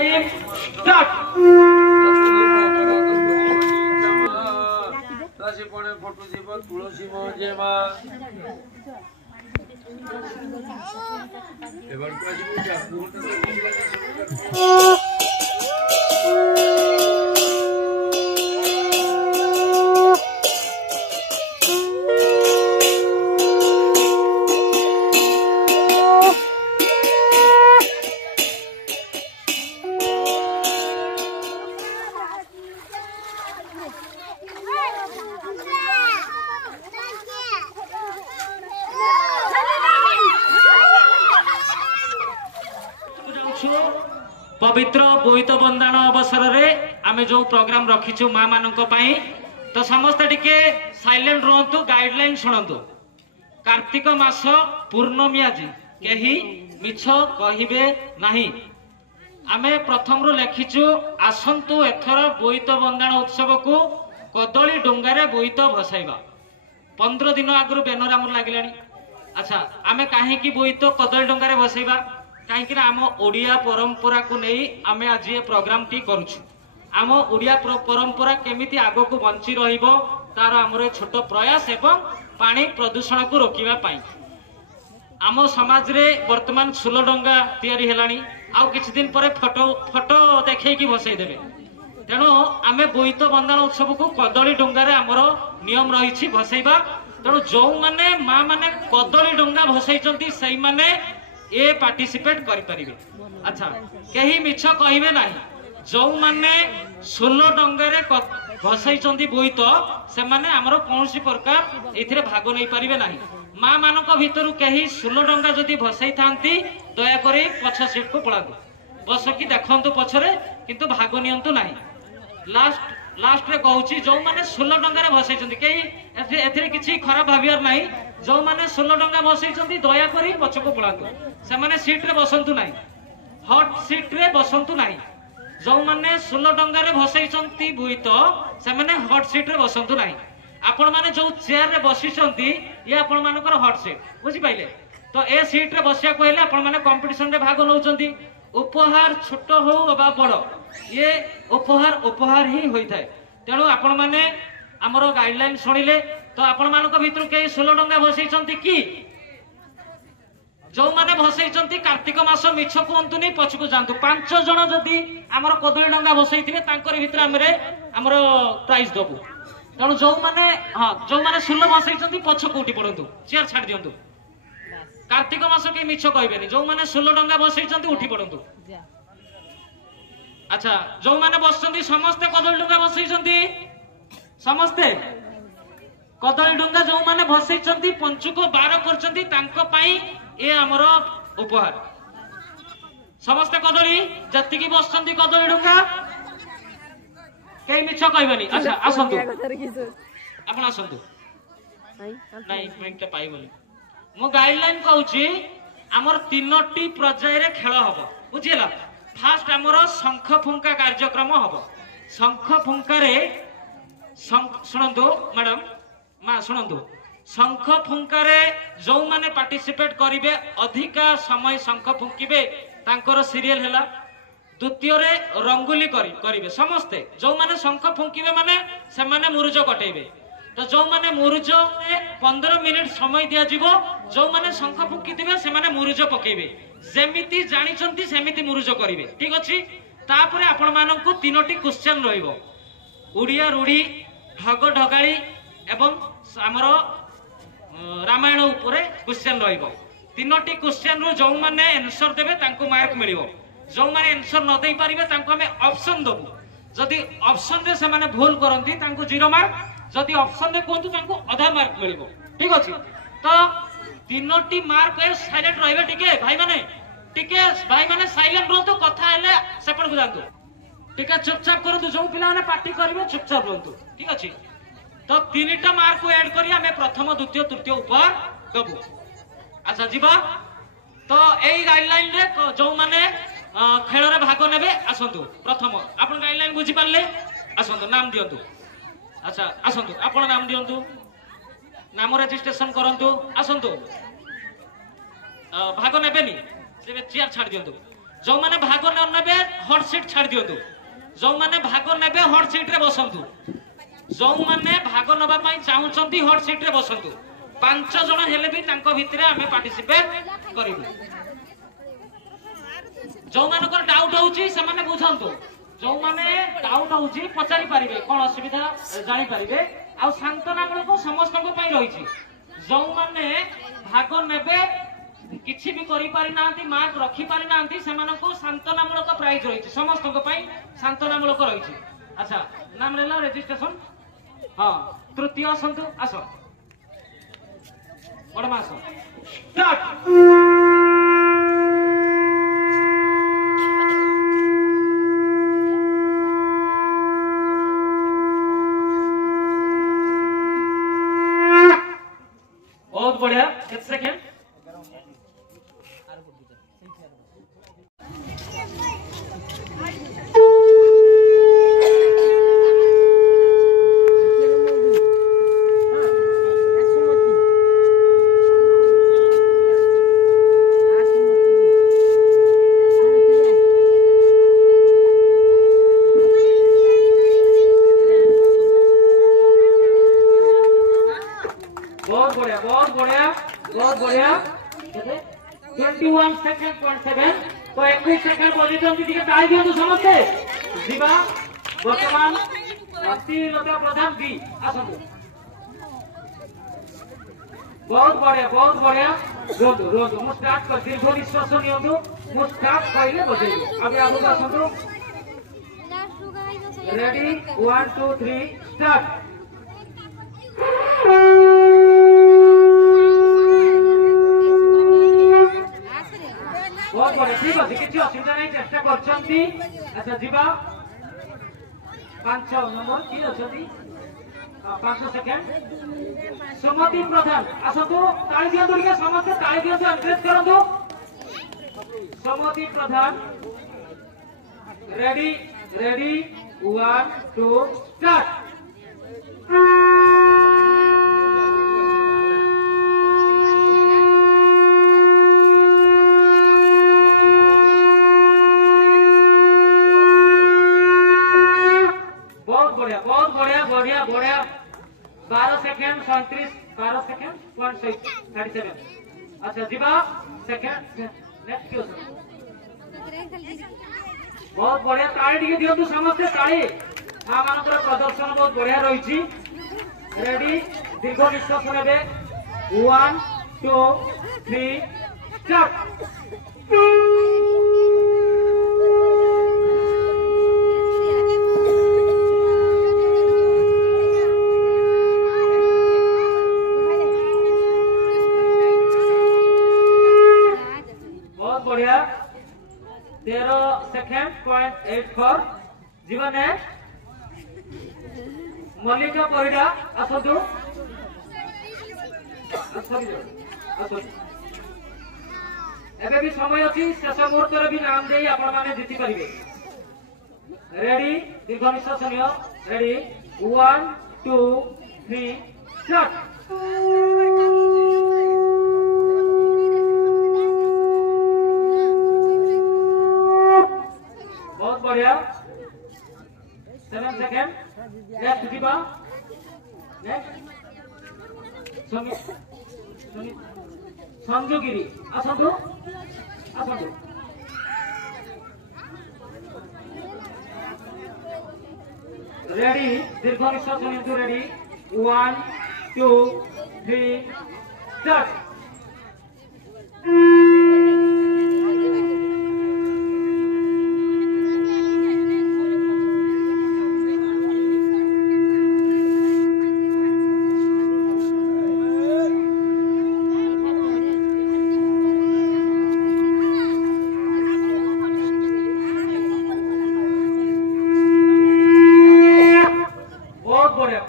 Start राशि पड़े photo जीव तुलसी जेमा एबार को पवित्र बोईत बंदाण अवसर में आमे जो प्रोग्राम रखीचु माँ मानक पई तो समस्त टिके साइलेंट रहंतु गाइडलाइन सुनंतु। कार्तिक मास पूर्णमी आज केही मिछ कहिबे नाही। आमे प्रथम रो लेखिचु आसंतु एथर बोईत बंदाण उत्सव को कदली डोंगारे बोईत भसाइबा 15 दिन आगु बैनर आम लगे। अच्छा आमे काहे की बोईत कदली डोंगारे भसाइबा कहीं आम ओडिया परंपरा को नहीं आमे आज ये प्रोग्राम टी करूछु। आम ओडिया परंपरा केमिति आगो को बंची रहिबो तार हमर छोट प्रयास एवं पानी प्रदूषण को रोकिबा पाई आम समाज रे वर्तमान सुल डंगा तैयारी हेलानी आउ किछि दिन परे फोटो देखै की बसै देबे। तेणु आमे बोईत बंदाण उत्सव को कदली डोंगारे हमर नियम रहिछि भसैबा। तेणु जो माने माँ माने कदली डोंगा भसैचंती सही माने ए पार्टिसिपेट करि परिबे। अच्छा केही मिछ कहिबे नाही। जो माने 16 डंगारे भसैचंती बोईत से माने हमरो कोनोसी प्रकार एथिरे भाग नै परिबे नाही। माँ मानक भितरु केही 16 डंगा जदि भसै थांती दया करी पछ सीट को पळागु बस की देखंतु पछरे किंतु भाग नियंतु नाही। लास्ट रे कहूची जो माने 16 डंगारे भसैचंती केही एथिरे किछि खराब भाबियार नाही। जो माने 16 डंगा भसैचंती दया करी पछ को पळागु से माने सीट रे बसंतु नाही। हॉट सीट रे बसंतु नाही। जो माने 16 डंगारे भसैचंती बोईत से माने हॉट सीट रे बसंतु नाही। आपण माने जो चेयर रे बसिचंती ये आपण मानकर हॉट सीट बुझी पाइले। तो ए सीट रे बसिया को हेले आपण माने कंपटीशन रे भाग नउचंती। उपहार छोट हो बा बड़ ये उपहार ही होई थाए। तेणु आपण माने हमरो गाइडलाइन सुनिले तो आपण मानक भितर के 16 डंगा भसैचंती की जो माने भसैचंती कार्तिक मास मिछ कहंतुनी पछकु जानतु 5 जण जदी हमर कदली डंगा भसैथिबे तांकर भितर हमर प्राइज दबु। तेणु जो माने हां जो माने 16 भसैचंती पछकु उठी पड़ंतु चेयर छाड़ दियंतु। कार्तिक मास के मिछ कहबेनी। जो माने 16 डंगा भसैचंती उठी पड़ंतु। अच्छा जो माने बसचंती समस्त कदली डंगा भसैचंती समस्ते कदली डंगा जो माने भसैचंती पंचुको 12 करचंती तांको पई ए हमर उपहार। समस्त कदली जति की बसचंती कदली डंगा केही मिछ कहबेनी। अच्छा आसंतु आपण आसंतु नाही पॉइंट पाइबोनी मो गाइडलाइन कहूची हमर 3टी पर्याय रे खेल हबो बुझिला। फास्ट हमर शंख फुंका कार्यक्रम हबो। शंख फुंका रे सुनंतु मैडम मां सुनंतु शंख फुंका रे जो माने पार्टिसिपेट करिवे अधिका समय शंख फुंकिबे तांकर सीरियल हैला। द्वितीय रे रंगोली करिवे समस्ते जो माने शंख फुंकिबे माने से माने मुरुज कटेइबे। तो जो माने मुरुज 15 मिनिट समय दिया जिवो। जो माने शंख फुंकी दिबे से माने मुरुज पकेइबे जेमिति जानिचंती सेमिति मुरुज करिवे। ठीक अछि। तापरे आपण माननकु 3टी क्वेश्चन रहइबो। उड़िया रूढ़ी ढग ढगाड़ी एवं आमर रामायण उपरे क्वेश्चन रहिबो। 3टी क्वेश्चन रो जो माने आंसर देबे तांको मार्क मिलिबो। जो माने आंसर न देई परिबे तांको हमें ऑप्शन दबु। जदि ऑप्शन रे से माने भूल करंती तांको 0 मार्क। जदि ऑप्शन रे कोंतु तांको आधा मार्क मिलिबो। ठीक अछि। तो 3टी मार्क ए साइलेंट रहिबे टिके भाई माने साइलेंट रहतो कथा हेले सेपड को जानतो। टिके चुपचाप करंतु जो पिला माने पार्टी करिवे चुपचाप रहंतु। ठीक अछि। तो 3टा मार्क को ऐड करी हमें प्रथम द्वितीय तृतीय उपहार दबु। अच्छा जीवा तो एई गाइडलाइन रे जो माने खेल रे भाग नेबे आसंतु। प्रथम आपन गाइडलाइन बुझी पारले आसंतु नाम दियंतु। अच्छा आसंतु आपन नाम दियंतु नाम रजिस्ट्रेशन करंतु आसंतु भाग नेबेनी से चेयर छाड़ दियंतु। जो माने भाग ने हॉट सीट छाड़ दियंतु जो माने भाग ने हॉट सीट रे बसंतु जो माने भाग नबा पई चाहुचंती हॉट सीट रे बसंतु 5 जण हेले भी तांको भितरे आमे पार्टिसिपेट करिबु जो मानकर डाउट होउची से माने बुझंतु जो माने डाउट होउची पचारि पारिबे कोन असुविधा जानि पारिबे आ शांतना को समस्त को पई रहिची जो माने भाग नेबे किछि भी करि पारि नांती मार्क रखी पारि नांती से माने को शांतना मूलक प्राइज रहिची समस्त को पई शांतना मूलक रहिची अच्छा नाम रेला रजिस्ट्रेशन हां तृतीय संतु आसो बड़ मास स्टार्ट बहुत बढ़िया एक सेकंड बहुत बढ़िया 21 सेकंड 0.7 तो 21 सेकंड पॉजिटिव दिखे ताली दियंतु समस्ते जीवा वर्तमान अतिलता प्रधान दी आसंतु बहुत बढ़िया रोंदु मु स्टार्ट कर दीर्घ निश्वास नियंतु मु स्टार्ट कइले बजेबु अबे आगु आसंतु रेडी 1 2 3 स्टार्ट बहुत बढ़िया ठीक अच्छे किसी असुविधा नहीं चेष्टा करछंती अच्छा जीवा 5 नंबर की अछंती 5 सेकंड समति प्रधान आसंतु ताली दियंतु ଟିକେ समस्त ताली दियंतु एंकरेज करंतु समति प्रधान रेडी 1 2 स्टार्ट बढ़िया 12 सेकंड 37 12 सेकंड 37 अच्छा जीवा सेकंड नेक्स्ट क्यों बहुत बढ़िया ताली टिके दियंतु समस्त ताली आ मानकर प्रदर्शन बहुत बढ़िया रहिछि रेडी दीर्घ निश्वास नेबे 1 2 3 स्टार्ट बढ़िया 13 सेकंड 0.84 जीवन है मल्लिका परिडा आसतु एबे भी समय अछि शेष मुहूर्त रे भी नाम देई आपण माने जीति परिबे रेडी दीर्घ निश्वास नियो रेडी 1 2 3 स्टार्ट बढ़िया 7 सेकंड नेक्स्ट दीपा नेक्स्ट संजोगिरी आसंतु रेडी दीर्घ निश्वास नियंतु रेडी 1 2 3 स्टार्ट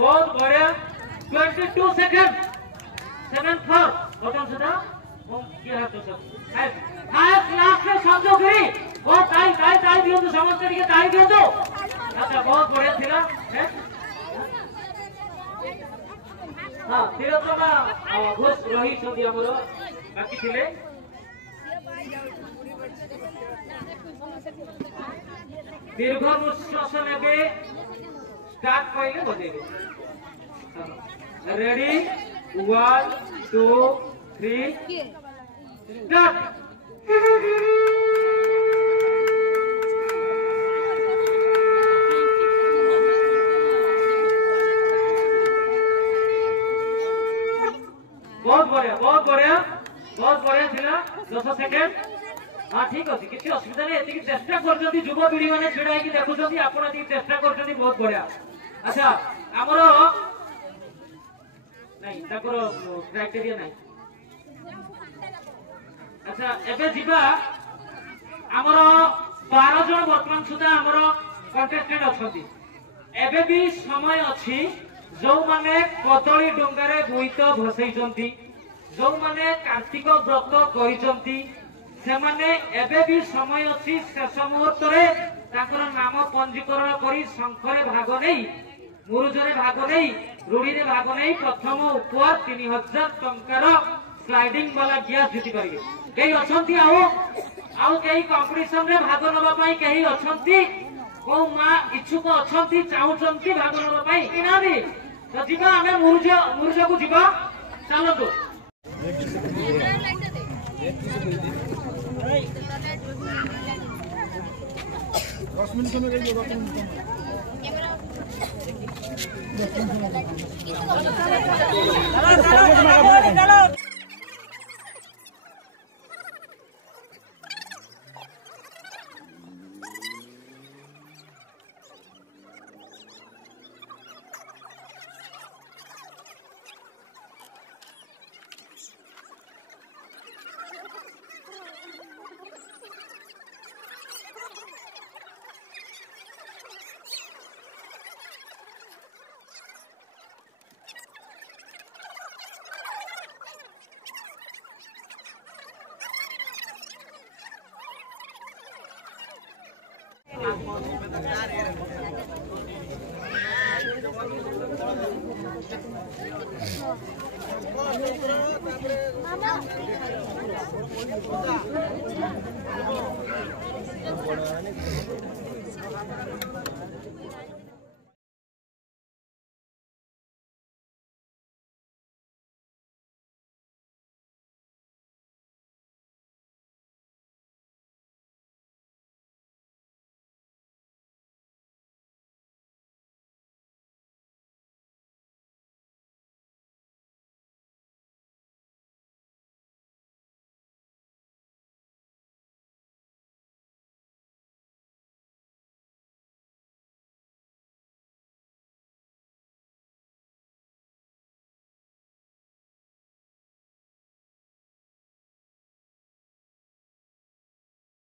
बहुत बढ़िया 22 सेकंड 74 बटन सुधा क्या तो सब हाथ लास्ट में संजोग करी बहुत ताई दियो तो समझते नहीं ताई दियो तो अच्छा बहुत बढ़िया थिला है हां तिलोत्तमा घोष रही छथि हमरो बाकी थिले दीर्घ निश्वास नेबे स्टार्ट कहले बजेबे रेडी 1 2 3 स्टार्ट बहुत बढ़िया बहुत बढ़िया बहुत बढ़िया थिला 10 सेकंड हाँ ठीक अच्छे किसी असुविधा नहीं एति चेष्टा कर युवपीढ़ी मैंने ढड़ा होगी देखुं आपड़ चेष्टा कर बहुत बढ़िया अच्छा आमर नहीं क्राइटेरिया नहीं अच्छा एबे जीवा आमर 12 जन वर्तमान सुधा आमर कंटेस्टेंट अच्छी एबे भी समय अच्छी जो माने कदली डंगारे बोईत भसई जो माने कार्तिक व्रत करिसंती से माने एबे भी समय अच्छी शेष मुहूर्त नाम पंजीकरण करी शंखरे भाग नहीं मुरुजरे भाग नहीं रूढ़ी रे भाग नहीं प्रथम उपहार 3000 टंकार स्लाइडिंग वाला गैस जीति पारे कई अच्छी आउ कई कंपटीशन रे भाग नबा पई कई अच्छी को मां इच्छुक अच्छी चाहूचंती भाग नबा पई इनादी तो जीवा आमे मुरुज को जीवा चलो तो मामा